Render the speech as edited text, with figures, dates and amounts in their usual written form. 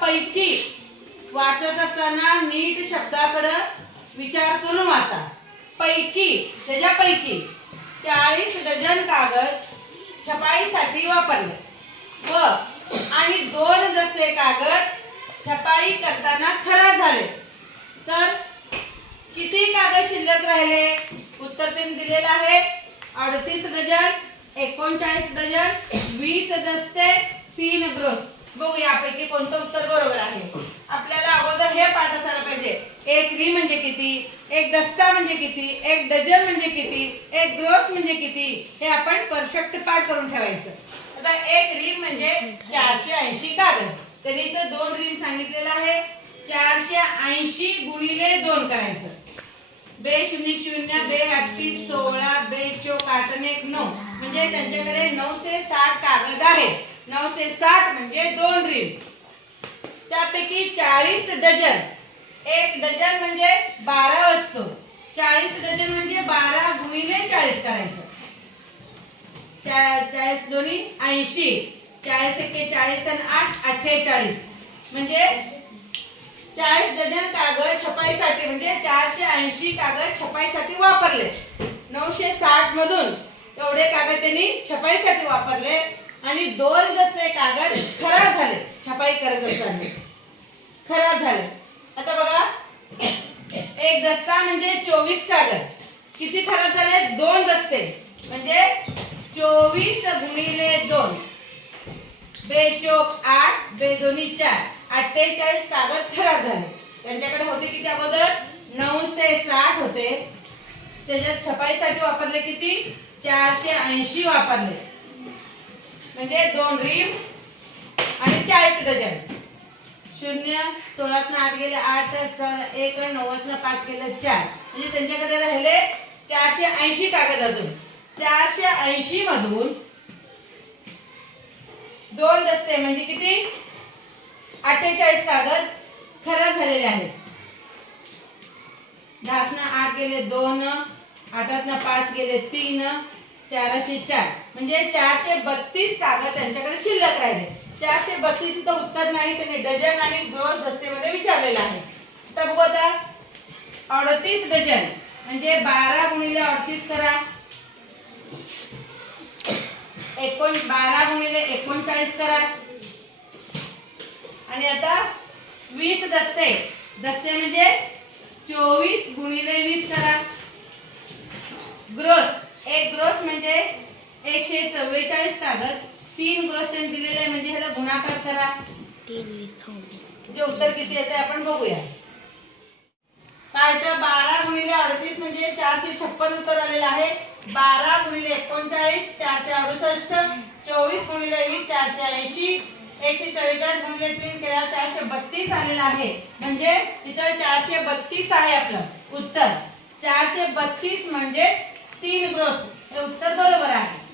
पैकी वाचत असताना नीट शब्दाकडे विचार करून वाचा। पैकी त्याच्यापैकी 40 डझन कागद छपाईसाठी वापरले व आणि 2 दस्ते कागद छपाई करताना खराब झाले तर किती कागद शिल्लक राहिले? उत्तर त्यांनी दिलेलं आहे 38 डझन, 39 डझन, 20 दस्ते, 3 ग्रोस। बघू यापैकी कोणतं उत्तर बरोबर आहे। आपल्याला अगोदर हे पाठ असायला पाहिजे, एक री म्हणजे किती, एक दस्ता म्हणजे किती, एक डझन म्हणजे किती, एक ग्रोस म्हणजे किती, हे आपण परफेक्ट पाठ करून ठेवायचं। आता एक रीम म्हणजे 480 कागद, तरी इथं 2 रीम सांगितलेलं आहे। 480 गुणिले 2 करायचं। बे 00 बे 38 16 बे 4 1 9 म्हणजे त्यांच्याकडे 960 कागद आहे। 960 म्हणजे 2 रीम। त्यापैकी 40 डझन, एक डझन म्हणजे 12 वस्तू, 40 डझन म्हणजे 12 गुणिले 40 करायचं। 40 दोन्ही 80, 40 एके 40 आणि 8 48 म्हणजे 40 डझन कागद छपाईसाठी म्हणजे 480 कागद छपाईसाठी वापरले। 960 मधून एवढे कागद त्यांनी छपाईसाठी वापरले आणि 2 दस्ते कागद खराब झाले छपाई करत असताना, खराब झाले। आता बघा एक दस्ता म्हणजे 24 कागद, किती खराब झाले? 2 दस्ते म्हणजे 24 गुणिले 2 बे 8 बे 2 4 48 कागद खराब झाले। त्यांच्याकडे होते किती अगोदर? 960 होते, त्याच्यात छपाईसाठी वापरले किती? 480 वापरले म्हणजे 2 रीम आणि 40 डझन। 0 16 8 गेले 8 1 9 5 गेले 4 म्हणजे त्यांच्याकडे राहिले 480 कागद। अजून 480 मधून 2 दस्ते म्हणजे किती? 48 कागद खराब झालेले आहेत। 10 8 गेले 2 8 5 गेले 3 404 म्हणजे 432 कागद त्यांच्याकडे शिल्लक राहिले। 432 चं उत्तर नाही, त्यांनी डझन आणि ग्रोस दस्तेमध्ये विचारलेलं आहे। तर बघू आता 38 डझन म्हणजे 12 गुणिले 38 करा, 12 गुणिले 39 करा आणि आता 20 दस्ते, दस्ते म्हणजे 24 गुणिले 20 करा। ग्रोस, एक ग्रोस म्हणजे 144 कागद, 3 ग्रोस त्यांनी दिलेले आहे म्हणजे ह्याला गुणाकार करा। जे उत्तर किती येते आपण बघूया। काय तर 12 गुणिले 38 म्हणजे 456 उत्तर आलेलं आहे। 12 गुणिले 39 468, 24 गुणिले 20 480, 144 गुणिले 3 केला 432 आलेला आहे। म्हणजे इथं 432 आहे आपलं उत्तर। 432 म्हणजे 3 ग्रोस, हे उत्तर बरोबर आहे।